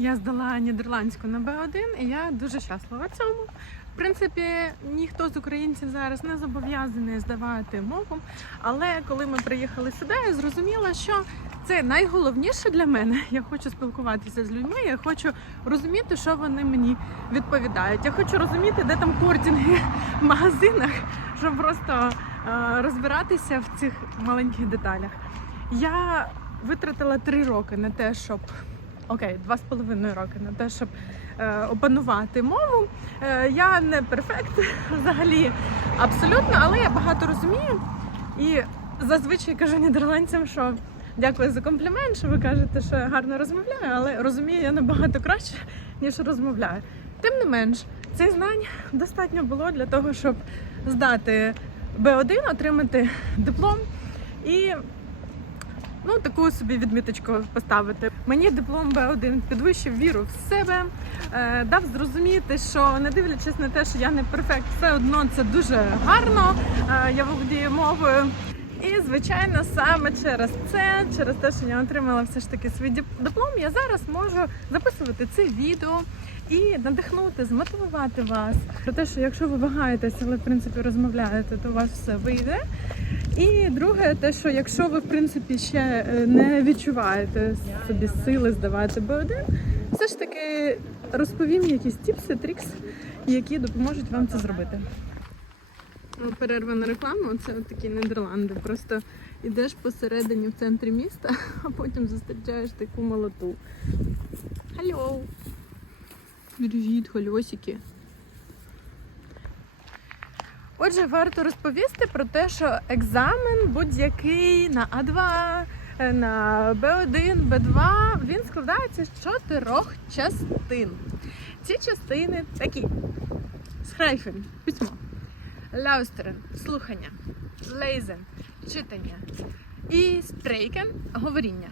Я здала нідерландську на Б1 і я дуже щаслива цьому. В принципі, ніхто з українців зараз не зобов'язаний здавати мову. Але коли ми приїхали сюди, я зрозуміла, що це найголовніше для мене. Я хочу спілкуватися з людьми. Я хочу розуміти, що вони мені відповідають. Я хочу розуміти, де там кординги в магазинах, щоб просто е, розбиратися в цих маленьких деталях. Я витратила три роки на те, щоб окей, два з половиною роки на те, щоб е, опанувати мову. Е, я не перфект взагалі абсолютно, але я багато розумію. І зазвичай кажу нідерландцям, що дякую за комплімент, що ви кажете, що я гарно розмовляю, але розумію я набагато краще, ніж розмовляю. Тим не менш, цих знань достатньо було для того, щоб здати Б1, отримати диплом і ну таку собі відміточку поставити. Мені диплом Б1 підвищив віру в себе, е, дав зрозуміти, що не дивлячись на те, що я не перфект, все одно це дуже гарно. Е, я володію мовою. І звичайно, саме через це, через те, що я отримала все ж таки свій диплом, я зараз можу записувати це відео і надихнути, змотивувати вас про те, що якщо ви вагаєтесь, але в принципі розмовляєте, то у вас все вийде. І друге, те, що якщо ви в принципі ще е, не відчуваєте собі сили здавати Б1, все ж таки розповім якісь тіпси, трікс, які допоможуть вам це зробити. Ну, Перерва на рекламу це такі Нідерланди. Просто йдеш посередині в центрі міста, а потім зустрічаєш таку молоту. Алло! Привіт, хольосики. Отже, варто розповісти про те, що екзамен будь-який на А2, е, на Б1, Б2, він складається з чотирьох частин. Ці частини такі: схрайфен, письмо, ляустерен, слухання, лейзен, читання і стрейкен, говоріння.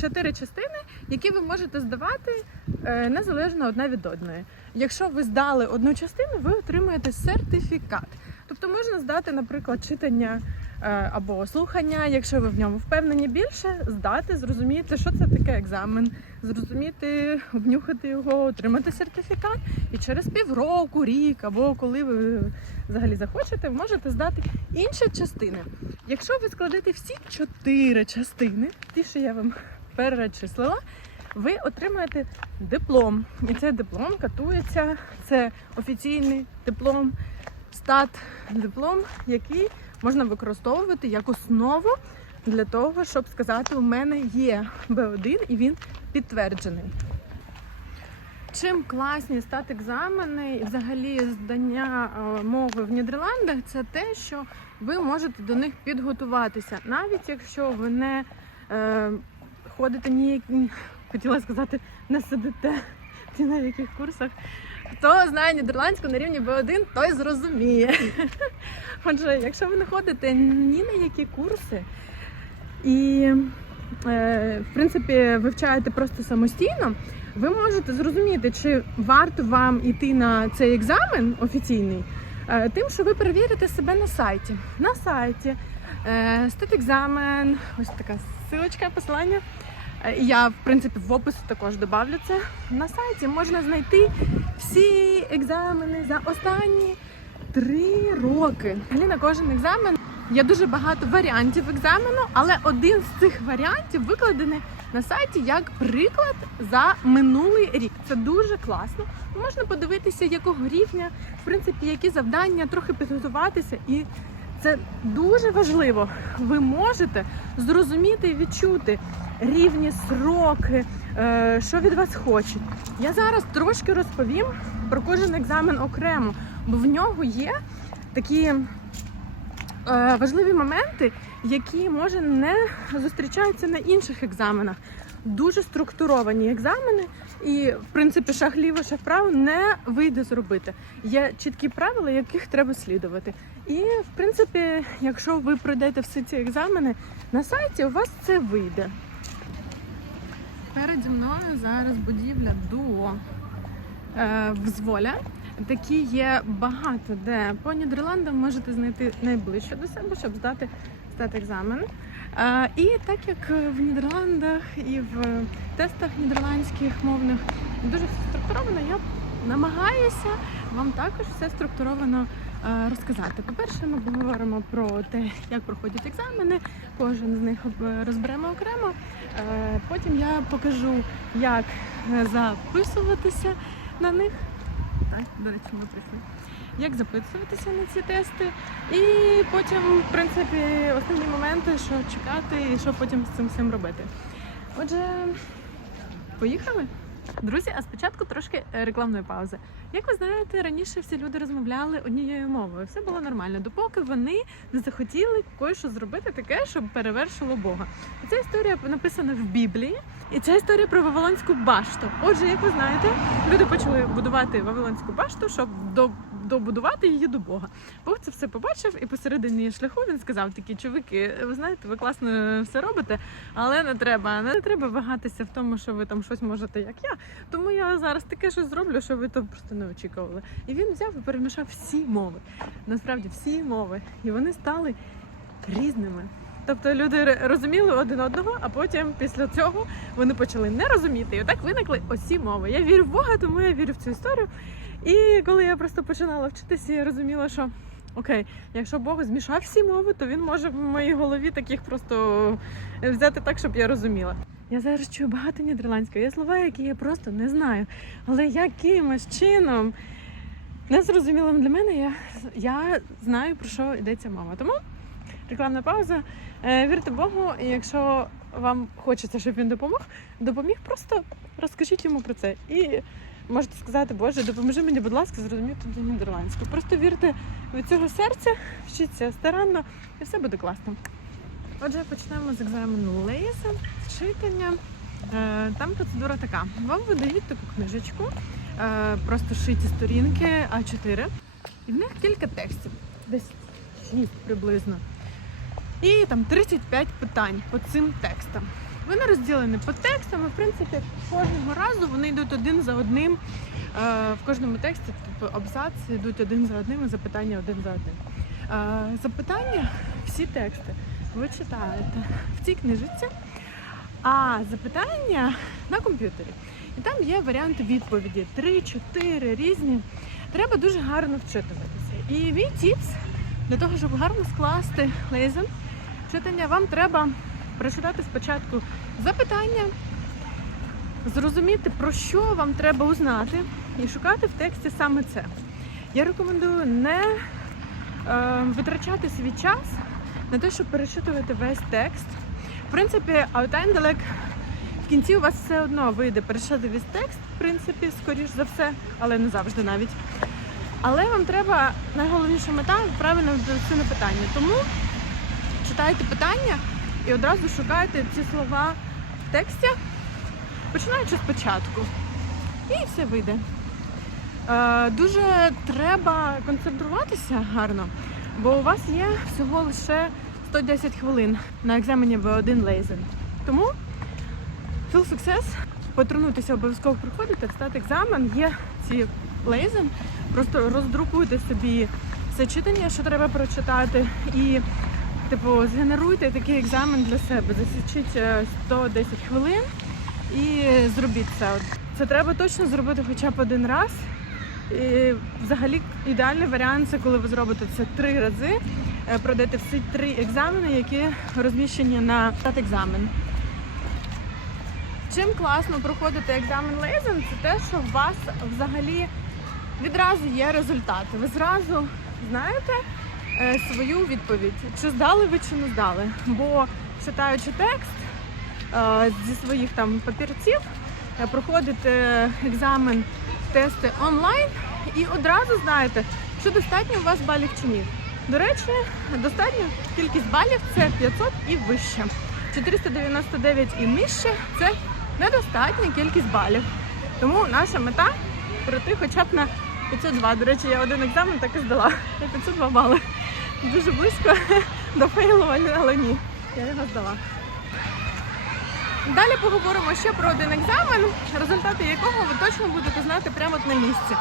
Чотири частини, які ви можете здавати е, незалежно одна від одної. Якщо ви здали одну частину, ви отримуєте сертифікат. Тобто можна здати, наприклад, читання е, або слухання, якщо ви в ньому впевнені більше, здати, зрозуміти, що це таке екзамен, зрозуміти, обнюхати його, отримати сертифікат. І через півроку, рік, або коли ви взагалі захочете, можете здати інші частини. Якщо ви складете всі чотири частини, ті, що я вам перечислила, ви отримаєте диплом. І цей диплом катується. Це офіційний диплом, стат диплом, який можна використовувати як основу для того, щоб сказати, у мене є Б1 і він підтверджений. Чим класні стат екзамени і взагалі здання е, мови в Нідерландах, це те, що ви можете до них підготуватися, навіть якщо ви не е, ходите ні- хотіла сказати, не сидите ні на яких курсах. Хто знає нідерландську на рівні B1, той зрозуміє. Отже, якщо ви не ходите ні на які курси і, е, в принципі, вивчаєте просто самостійно, ви можете зрозуміти, чи варто вам іти на цей екзамен офіційний, е, тим, що ви перевірите себе на сайті. На сайті е, статекзамен, ось така силочка, посилання. Я, в принципі, в описі також добавлю це. На сайті можна знайти всі екзамени за останні три роки. Взагалі на кожен екзамен є дуже багато варіантів екзамену, але один з цих варіантів викладений на сайті як приклад за минулий рік. Це дуже класно. Можна подивитися, якого рівня, в принципі, які завдання, трохи підготуватися і. Це дуже важливо. Ви можете зрозуміти і відчути рівні сроки, е, що від вас хочуть. Я зараз трошки розповім про кожен екзамен окремо, бо в нього є такі е, важливі моменти, які може не зустрічаються на інших екзаменах. Дуже структуровані екзамени, і в принципі шаг ліво, шаг вправо не вийде зробити. Є чіткі правила, яких треба слідувати. І в принципі, якщо ви пройдете всі ці екзамени на сайті, у вас це вийде. Переді мною зараз будівля ДУО е, Взволя. Такі є багато де по Нідерландам можете знайти найближче до себе, щоб здати стати екзамен. І так як в Нідерландах і в тестах нідерландських мовних дуже все структуровано, я намагаюся вам також все структуровано е, розказати. По-перше, ми поговоримо про те, як проходять екзамени. Кожен з них розберемо окремо. Е, Потім я покажу, як записуватися на них. Так, до речі, ми прийшли. Як записуватися на ці тести, і потім, в принципі, основні моменти, що чекати і що потім з цим всім робити. Отже, поїхали? Друзі, а спочатку трошки рекламної паузи. Як ви знаєте, раніше всі люди розмовляли однією мовою. Все було нормально, допоки вони не захотіли кое-що зробити таке, щоб перевершило Бога. І ця історія написана в Біблії, і ця історія про Вавилонську башту. Отже, як ви знаєте, люди почали будувати Вавилонську башту, щоб до, добудувати її до Бога. Бог це все побачив, і посередині шляху він сказав: такі чоловіки, ви знаєте, ви класно все робите, але не треба, не треба вагатися в тому, що ви там щось можете, як я. Тому я зараз таке щось зроблю, що ви то просто не очікували. І він взяв і перемішав всі мови. Насправді всі мови. І вони стали різними. Тобто люди розуміли один одного, а потім після цього вони почали не розуміти. І отак виникли осі мови. Я вірю в Бога, тому я вірю в цю історію. І коли я просто починала вчитися, я розуміла, що окей, якщо Бог змішав всі мови, то він може в моїй голові таких просто взяти так, щоб я розуміла. Я зараз чую багато нідерландської. Є слова, які я просто не знаю. Але якимось чином незрозумілим для мене, я, я знаю про що йдеться мова. Тому рекламна пауза. Е, Вірте Богу, і якщо вам хочеться, щоб він допомог, допоміг, просто розкажіть йому про це. І можете сказати, Боже, допоможи мені, будь ласка, зрозуміти нідерландську. Просто вірте від цього серця, вчіться старанно, і все буде класно. Отже, почнемо з екзамену Лейса, читання. Е, Там процедура така: вам видають таку книжечку, е, просто шиті сторінки А4, і в них кілька текстів, десь 6 приблизно. І там 35 питань по цим текстам. Вони розділені по текстам, і в принципі кожного разу вони йдуть один за одним. Е, В кожному тексті типу, абзаці йдуть один за одним, і запитання один за одним. Е, Запитання, всі тексти ви читаєте в цій книжці, а запитання на комп'ютері. І там є варіанти відповіді: 3-4 різні. Треба дуже гарно вчитуватися. І мій тіпс для того, щоб гарно скласти лейзен читання, вам треба прочитати спочатку запитання, зрозуміти, про що вам треба узнати, і шукати в тексті саме це. Я рекомендую не е, витрачати свій час на те, щоб перечитувати весь текст. В принципі, аутайнделек в кінці у вас все одно вийде перечитати весь текст, в принципі, скоріш за все, але не завжди навіть. Але вам треба найголовніша мета правильно відповісти на питання. Тому читайте питання і одразу шукайте ці слова в тексті, починаючи спочатку. І все вийде. Е, дуже треба концентруватися гарно, бо у вас є всього лише 110 хвилин на екзамені В1 Лейзен. Тому Full Success, потренуйтеся обов'язково приходити, встати екзамен, є ці лейзен, просто роздрукуйте собі все читання, що треба прочитати, і типу згенеруйте такий екзамен для себе. Засічіть е, 110 хвилин і зробіть це. Це треба точно зробити хоча б один раз. І взагалі ідеальний варіант це коли ви зробите це три рази, е, пройдете всі три екзамени, які розміщені на екзамен. Чим класно проходити екзамен Лейзен, це те, що у вас взагалі відразу є результати. Ви зразу знаєте е, свою відповідь, чи здали ви, чи не здали. Бо читаючи текст е, зі своїх там папірців, е, проходите екзамен, тести онлайн і одразу знаєте, чи достатньо у вас балів чи ні. До речі, достатньо кількість балів це 500 і вище. 499 і нижче це недостатня кількість балів. Тому наша мета пройти хоча б на 502. До речі, я один екзамен так і здала. Я 502 бали. Дуже близько до фейлу, але ні. Я його здала. Далі поговоримо ще про один екзамен, результати якого ви точно будете знати прямо на місці.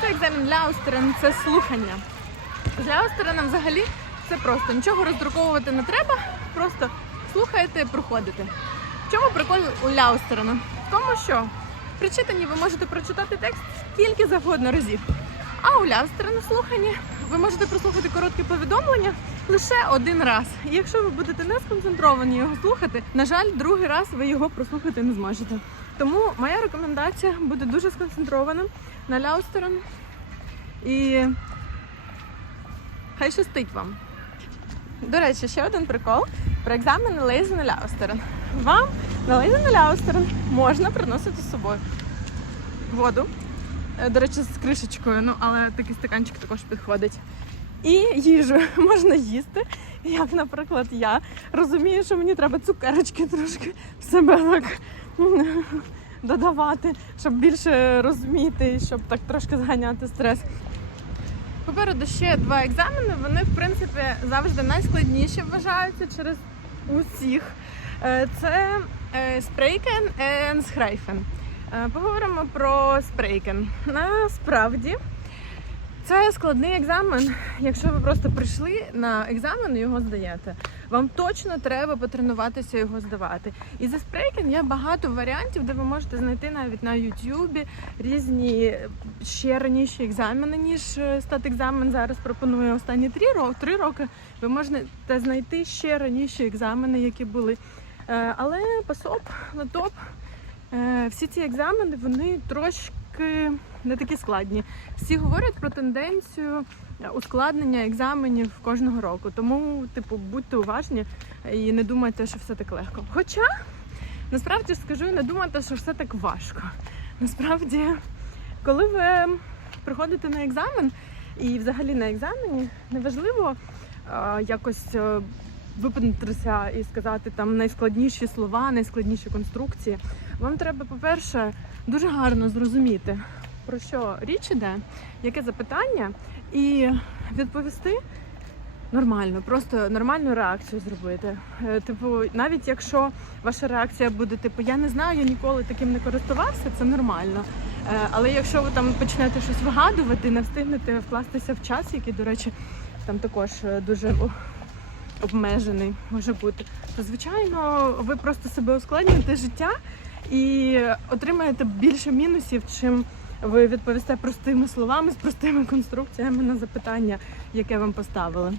Це екзамен Ляустерен, це слухання. З Ляустереном взагалі це просто нічого роздруковувати не треба, просто слухаєте, проходите. В чому прикол у Ляустерена? В тому, що при читанні ви можете прочитати текст скільки завгодно разів. А у Ляустерена слуханні ви можете прослухати коротке повідомлення лише один раз. І якщо ви будете не сконцентровані його слухати, на жаль, другий раз ви його прослухати не зможете. Тому моя рекомендація буде дуже сконцентрована на Ляустерен. І хай щастить вам. До речі, ще один прикол про екзамен Лейзен Ляустерен. Вам на Лейзен Ляустерен можна приносити з собою воду. Е, До речі, з кришечкою, ну але такий стаканчик також підходить. І їжу можна їсти. Як, наприклад, я розумію, що мені треба цукерочки трошки в себе так додавати, щоб більше розуміти, щоб так трошки зганяти стрес. Попереду ще два екзамени. Вони, в принципі, завжди найскладніші вважаються через усіх. Е, Це Спрейкен і Схрайфен. Е, Поговоримо про Спрейкен. Насправді це складний екзамен. Якщо ви просто прийшли на екзамен і його здаєте, вам точно треба потренуватися його здавати. І за Спрейкен є багато варіантів, де ви можете знайти навіть на Ютубі різні ще раніші екзамени, ніж статекзамен зараз пропонує останні три роки. Три роки ви можете знайти ще раніші екзамени, які були. Е, Але ПАСОП, ЛАТОП, е, всі ці екзамени вони трошки не такі складні. Всі говорять про тенденцію ускладнення екзаменів кожного року. Тому, типу, будьте уважні і не думайте, що все так легко. Хоча насправді скажу, не думайте, що все так важко. Насправді, коли ви приходите на екзамен, і взагалі на екзамені неважливо а, якось е, випнутися і сказати там найскладніші слова, найскладніші конструкції. Вам треба, по-перше, дуже гарно зрозуміти, про що річ іде, яке запитання, і відповісти нормально, просто нормальну реакцію зробити. Е, Типу, навіть якщо ваша реакція буде типу Я не знаю, я ніколи таким не користувався, це нормально. Е, Але якщо ви там почнете щось вигадувати, не встигнете вкластися в час, який, до речі, там також е, дуже обмежений може бути, то звичайно ви просто себе ускладнюєте життя і отримаєте більше мінусів, чим ви відповісте простими словами з простими конструкціями на запитання, яке вам поставили.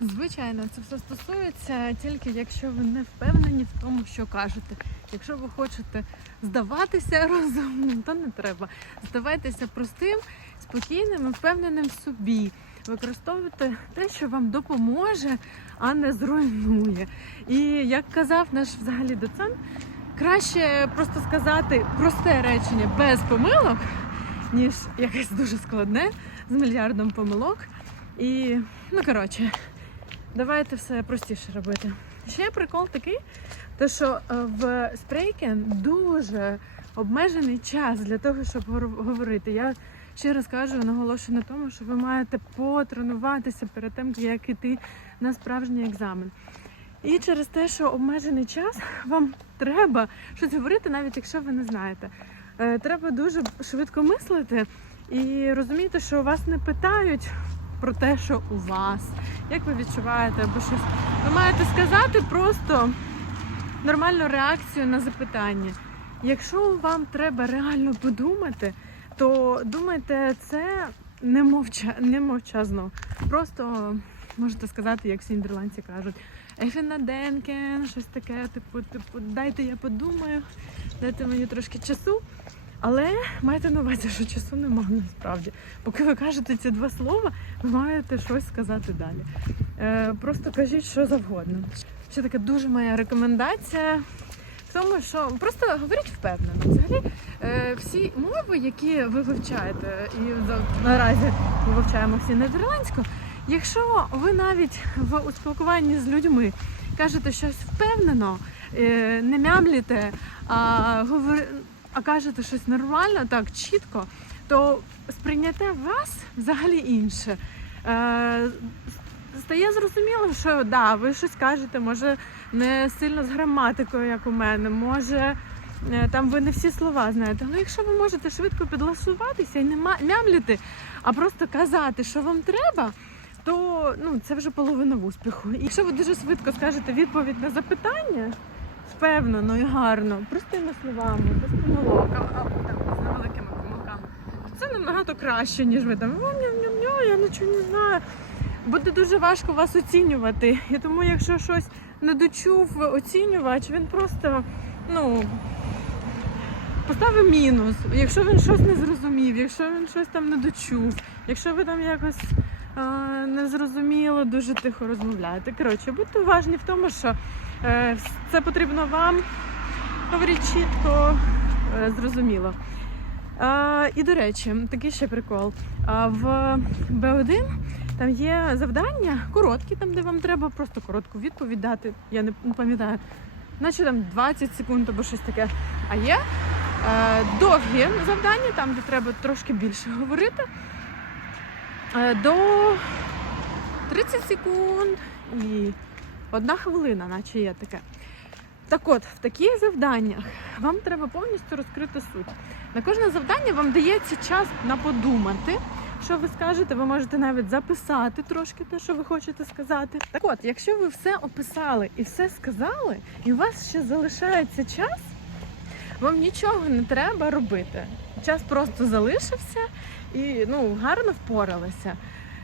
Звичайно, це все стосується тільки якщо ви не впевнені в тому, що кажете. Якщо ви хочете здаватися розумним, то не треба. Здавайтеся простим, спокійним і впевненим в собі. Використовуйте те, що вам допоможе, а не зруйнує. І як казав наш взагалі доцент, краще просто сказати просте речення без помилок, ніж якесь дуже складне з мільярдом помилок. І ну коротше, давайте все простіше робити. Ще прикол такий, те, що е, в спрейкен дуже обмежений час для того, щоб говорити. Я ще раз кажу, наголошую на тому, що ви маєте потренуватися перед тим, як іти на справжній екзамен. І через те, що обмежений час, вам треба щось говорити, навіть якщо ви не знаєте. Е, Треба дуже швидко мислити і розуміти, що вас не питають про те, що у вас, як ви відчуваєте, або щось. Ви маєте сказати просто нормальну реакцію на запитання. Якщо вам треба реально подумати, то думайте це не, мовча, не мовчазно. Просто можете сказати, як всі нідерландці кажуть, Ефіна Денкен, щось таке, типу, типу, дайте я подумаю, дайте мені трошки часу. Але майте на увазі, що часу немає насправді. Поки ви кажете ці два слова, ви маєте щось сказати далі. Е, просто кажіть що завгодно. Ще така дуже моя рекомендація в тому, що просто говоріть впевнено. Взагалі, е, всі мови, які ви вивчаєте, і наразі ми вивчаємо всі нідерландську, якщо ви навіть в у спілкуванні з людьми кажете щось впевнено, е, не мямліте, а а кажете щось нормально, так чітко, то сприйняття вас взагалі інше. Е, Стає зрозуміло, що да, ви щось кажете, може не сильно з граматикою, як у мене, може е, там ви не всі слова знаєте. Але якщо ви можете швидко підласуватися і не мямліти, а просто казати, що вам треба, то ну, це вже половина успіху. І якщо ви дуже швидко скажете відповідь на запитання, впевнено і гарно, простими словами, без помилок, або там з невеликими помилками, то це набагато краще, ніж ви там ням-ням-ням, я нічого не знаю. Буде дуже важко вас оцінювати. І тому, якщо щось не дочув оцінювач, він просто ну, поставив мінус. Якщо він щось не зрозумів, якщо він щось там не дочув, якщо ви там якось незрозуміло, дуже тихо розмовляєте. Коротше, будьте уважні в тому, що е, це потрібно вам. Говоріть чітко, е, зрозуміло. І до речі, такий ще прикол. В Б1 там є завдання короткі, там де вам треба просто коротку відповідь дати. Я не пам'ятаю, наче там 20 секунд або щось таке. А є е, довгі завдання, там де треба трошки більше говорити. Е, до 30 секунд і одна хвилина, наче є таке. Так от, в таких завданнях вам треба повністю розкрити суть. На кожне завдання вам дається час на подумати, що ви скажете. Ви можете навіть записати трошки те, що ви хочете сказати. Так от, якщо ви все описали і все сказали, і у вас ще залишається час, вам нічого не треба робити. Час просто залишився і ну, гарно впоралися.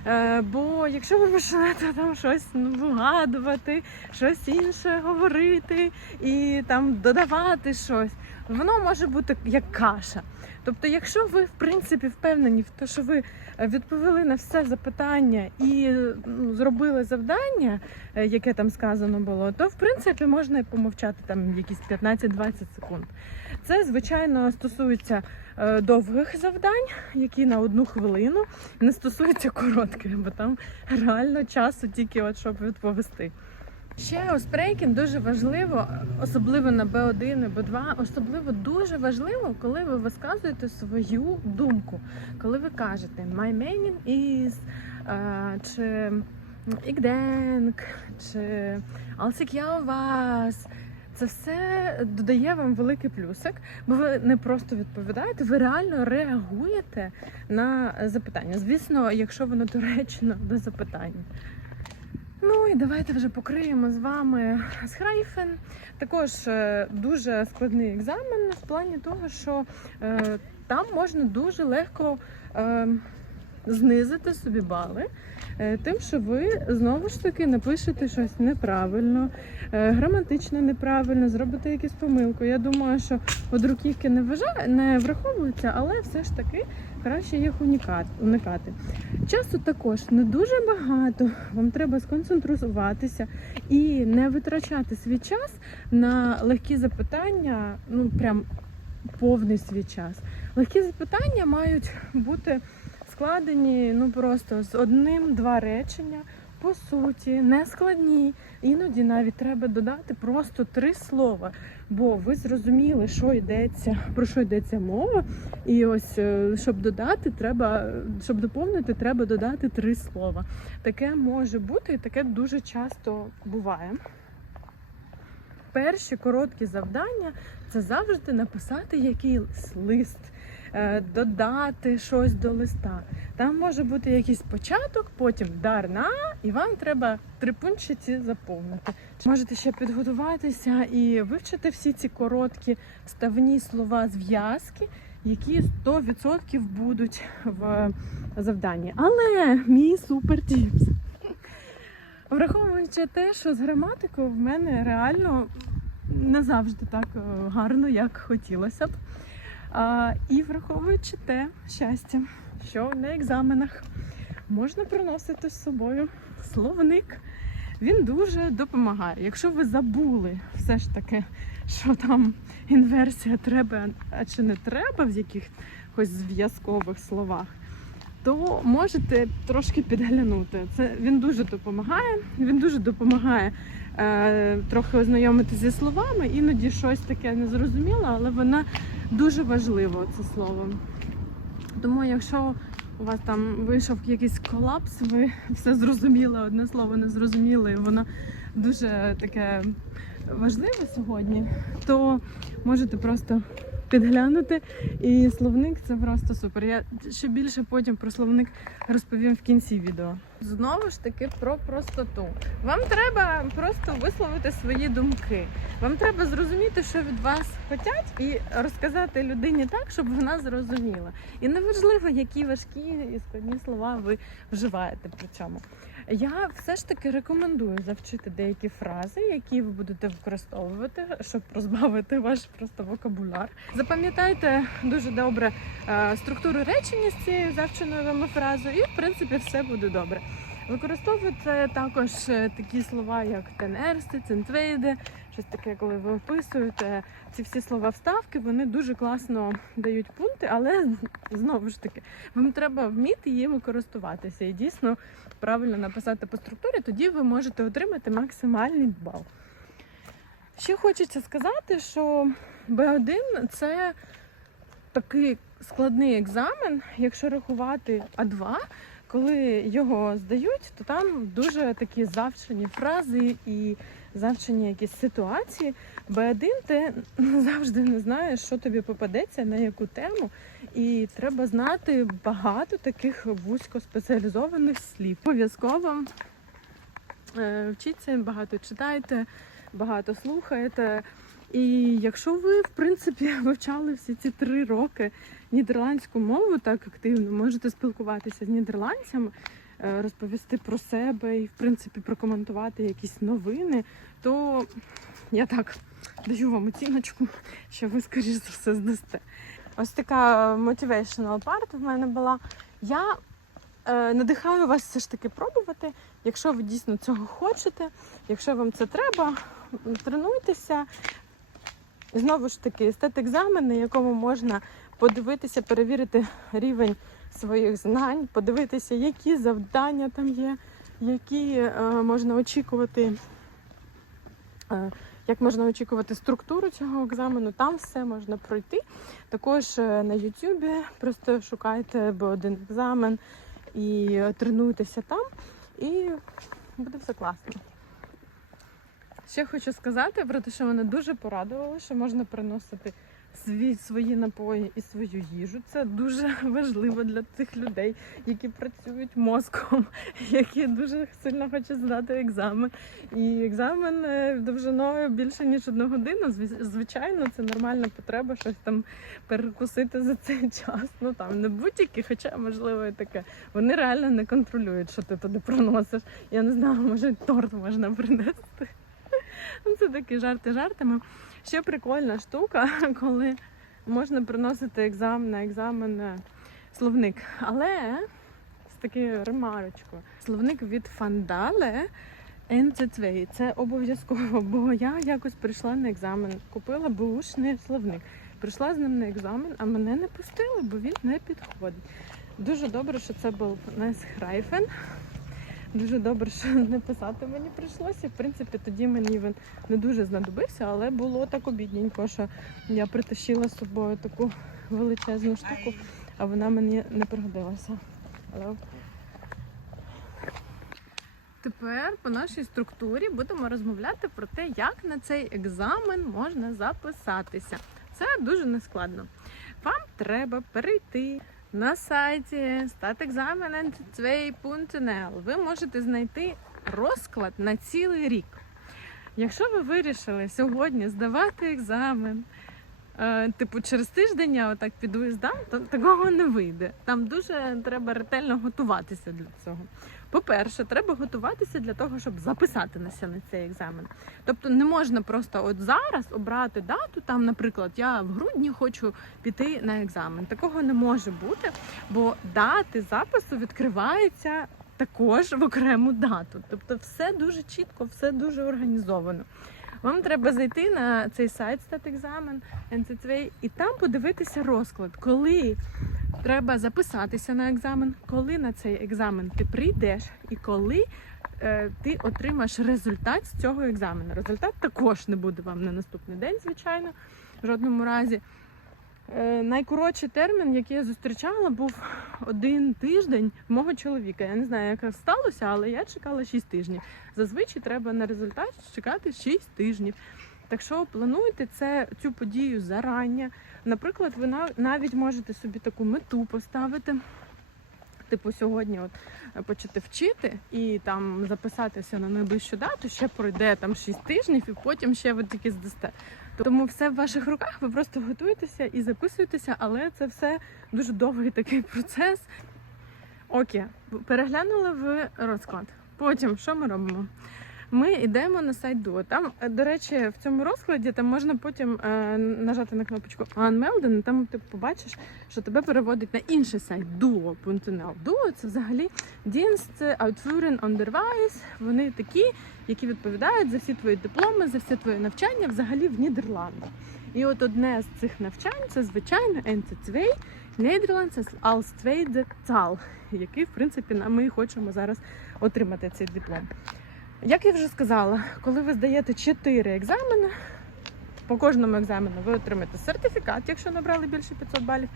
Е, бо якщо ви почнете там щось вигадувати, щось інше говорити і там додавати щось, воно може бути як каша. Тобто, якщо ви в принципі впевнені в те, що ви е, відповіли на все запитання і ну, зробили завдання, е, яке там сказано було, то в принципі можна і помовчати там якісь 15-20 секунд. Це звичайно стосується е, довгих завдань, які на одну хвилину, не стосується коротких, бо там реально часу тільки от щоб відповісти. Ще у спрейкінг дуже важливо, особливо на B1 і B2, особливо дуже важливо, коли ви висказуєте свою думку. Коли ви кажете My meaning is, е, чи denk, чи Als ik jou was. Це все додає вам великий плюсик, бо ви не просто відповідаєте, ви реально реагуєте на запитання. Звісно, якщо воно доречно до запитання. Ну і давайте вже покриємо з вами Схрайфен. Також е, дуже складний екзамен в плані того, що е, там можна дуже легко е, знизити собі бали, е, тим, що ви знову ж таки напишете щось неправильно, е, граматично неправильно, зробите якусь помилку. Я думаю, що от руківки не вважає, не враховуються, але все ж таки краще їх уникати. Часу також не дуже багато. Вам треба сконцентруватися і не витрачати свій час на легкі запитання, ну прям повний свій час. Легкі запитання мають бути складені ну просто з одним-два речення. По суті, не складні. Іноді навіть треба додати просто три слова, бо ви зрозуміли, що йдеться, про що йдеться мова. І ось е, щоб додати, треба, щоб доповнити, треба додати три слова. Таке може бути і таке дуже часто буває. Перші короткі завдання це завжди написати якийсь лист, додати щось до листа. Там може бути якийсь початок, потім дар на, і вам треба три пункти заповнити. Можете ще підготуватися і вивчити всі ці короткі вставні слова зв'язки, які 100% будуть в завданні. Але мій супер тіпс. Враховуючи те, що з граматикою в мене реально не завжди так е, гарно, як хотілося б. А, і враховуючи те щастя, що на екзаменах можна приносити з собою словник. Він дуже допомагає. Якщо ви забули все ж таки, що там інверсія треба, а чи не треба в якихось зв'язкових словах, то можете трошки підглянути. Це він дуже допомагає. Він дуже допомагає трохи ознайомитися зі словами. Іноді щось таке незрозуміло, але вона дуже важливо це слово. Тому, якщо у вас там вийшов якийсь колапс, ви все зрозуміли, одне слово не зрозуміли, і воно дуже таке важливе сьогодні, то можете просто підглянути. І словник це просто супер. Я ще більше потім про словник розповім в кінці відео. Знову ж таки про простоту. Вам треба просто висловити свої думки. Вам треба зрозуміти, що від вас хочуть, і розказати людині так, щоб вона зрозуміла. І неважливо, які важкі і складні слова ви вживаєте при цьому. Я все ж таки рекомендую завчити деякі фрази, які ви будете використовувати, щоб розбавити ваш просто вокабуляр. Запам'ятайте дуже добре е, структуру речення з цією завченою вами фразою, і в принципі все буде добре. Використовуйте також е, такі слова, як тенерсти, центвейди, щось таке, коли ви описуєте ці всі слова вставки, вони дуже класно дають пункти, але знову ж таки, вам треба вміти їми користуватися і дійсно правильно написати по структурі, тоді ви можете отримати максимальний бал. Ще хочеться сказати, що B1 це такий складний екзамен, якщо рахувати А2, коли його здають, то там дуже такі завчені фрази і завчені якісь ситуації. Б1 ти завжди не знаєш, що тобі попадеться, на яку тему, і треба знати багато таких вузькоспеціалізованих слів. Обов'язково е, вчіться, багато читайте, багато слухаєте. І якщо ви, в принципі, вивчали всі ці три роки нідерландську мову так активно, можете спілкуватися з нідерландцями, е, розповісти про себе і, в принципі, прокоментувати якісь новини, то я так даю вам оціночку, що ви, скоріш за все, здасте. Ось така motivational part в мене була. Я е, надихаю вас все ж таки пробувати. Якщо ви дійсно цього хочете, якщо вам це треба, тренуйтеся. Знову ж таки, стат-екзамен, на якому можна подивитися, перевірити рівень своїх знань, подивитися, які завдання там є, які е, можна очікувати, е, як можна очікувати структуру цього екзамену. Там все можна пройти. Також е, на Ютубі просто шукайте один екзамен і е, тренуйтеся там, і буде все класно. Ще хочу сказати про те, що мене дуже порадувало, що можна приносити свій, свої напої і свою їжу. Це дуже важливо для тих людей, які працюють мозком, які дуже сильно хочуть здати екзамен. І екзамен е, довжиною більше ніж одну годину. Звичайно, це нормальна потреба щось там перекусити за цей час. Ну там не будь-які, хоча можливо і таке. Вони реально не контролюють, що ти туди проносиш. Я не знаю, може торт можна принести. Ну, Це такі жарти жартами. Ще прикольна штука, коли можна приносити екзамен на екзамен е, словник. Але з такою ремарочкою. Словник від Фандале NC2. Це обов'язково, бо я якось прийшла на екзамен, купила бушний словник. Прийшла з ним на екзамен, а мене не пустили, бо він не підходить. Дуже добре, що це був Нес Храйфен. Дуже добре, що не писати мені прийшлося. В принципі, тоді мені він не дуже знадобився, але було так обідненько, що я притащила з собою таку величезну штуку, а вона мені не пригодилася. Але... Тепер по нашій структурі будемо розмовляти про те, як на цей екзамен можна записатися. Це дуже нескладно. Вам треба перейти на сайті statexamen.2.nl. Ви можете знайти розклад на цілий рік. Якщо ви вирішили сьогодні здавати екзамен, е, типу через тиждень я отак піду і здам, то такого не вийде. Там дуже треба ретельно готуватися для цього. По-перше, треба готуватися для того, щоб записатися на цей екзамен. Тобто не можна просто от зараз обрати дату. Там, наприклад, я в грудні хочу піти на екзамен. Такого не може бути, бо дати запису відкриваються також в окрему дату. Тобто, все дуже чітко, все дуже організовано. Вам треба зайти на цей сайт статекзамен NC2 і там подивитися розклад, коли треба записатися на екзамен, коли на цей екзамен ти прийдеш і коли е, ти отримаєш результат з цього екзамену. Результат також не буде вам на наступний день, звичайно, в жодному разі. Е, найкоротший термін, який я зустрічала, був один тиждень мого чоловіка. Я не знаю, як сталося, але я чекала 6 тижнів. Зазвичай треба на результат чекати 6 тижнів. Так що плануйте це цю подію зарання. Наприклад, ви навіть можете собі таку мету поставити. Типу, сьогодні от е, почати вчити і там записатися на найближчу дату, ще пройде там 6 тижнів, і потім ще ви тільки здасте. Тому все в ваших руках, ви просто готуєтеся і записуєтеся, але це все дуже довгий такий процес. Окей, переглянули в розклад. Потім що ми робимо? Ми йдемо на сайт Duo. Там, е, до речі, в цьому розкладі там можна потім е, нажати на кнопочку Unmelden, і там ти побачиш, що тебе переводить на інший сайт Duo.nl. Duo це взагалі Dienst Outführen Onderwijs. Вони такі, які відповідають за всі твої дипломи, за все твоє навчання взагалі в Нідерландах. І от одне з цих навчань це звичайно NC2 Nederlands als який, в принципі, ми хочемо зараз отримати цей диплом. Як я вже сказала, коли ви здаєте 4 екзамени, по кожному екзамену ви отримаєте сертифікат, якщо набрали більше 500 балів.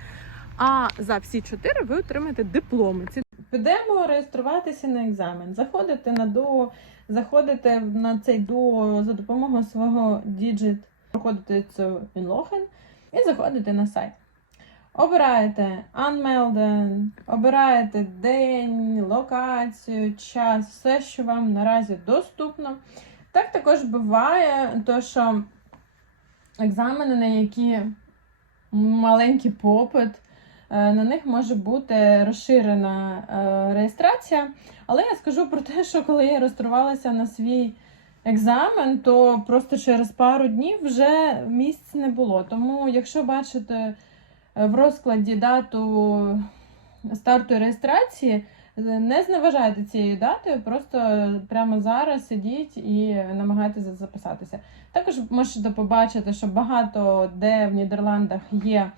А за всі 4 ви отримаєте дипломи. Підемо реєструватися на екзамен. Заходите на ДО, заходите на цей ДО за допомогою свого Digit, проходите цю інлоген і заходите на сайт. Обираєте Unmelden, обираєте день, локацію, час, все, що вам наразі доступно. Так також буває, то що екзамени, на які маленький попит, е, на них може бути розширена е, реєстрація. Але я скажу про те, що коли я реєструвалася на свій екзамен, то просто через пару днів вже місць не було. Тому, якщо бачите в розкладі дату старту реєстрації, не зневажайте цією датою, просто прямо зараз сидіть і намагайтеся записатися. Також можете побачити, що багато де в Нідерландах є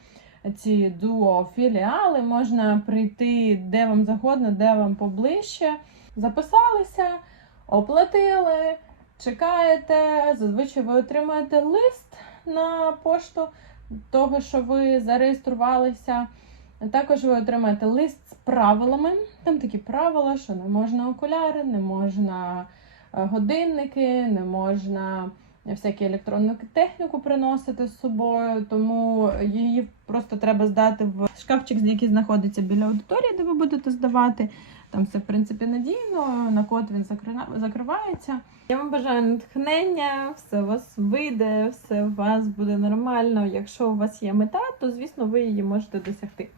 ці дуо філіали, можна прийти де вам завгодно, де вам поближче. Записалися, оплатили, чекаєте. Зазвичай ви отримаєте лист на пошту того, що ви зареєструвалися. Також ви отримаєте лист з правилами. Там такі правила, що не можна окуляри, не можна е, годинники, не можна всяку електронну техніку приносити з собою, тому її просто треба здати в шкафчик, який знаходиться біля аудиторії, де ви будете здавати. Там все в принципі надійно, на код він закривається. Я вам бажаю натхнення, все у вас вийде, все у вас буде нормально. Якщо у вас є мета, то звісно ви її можете досягти.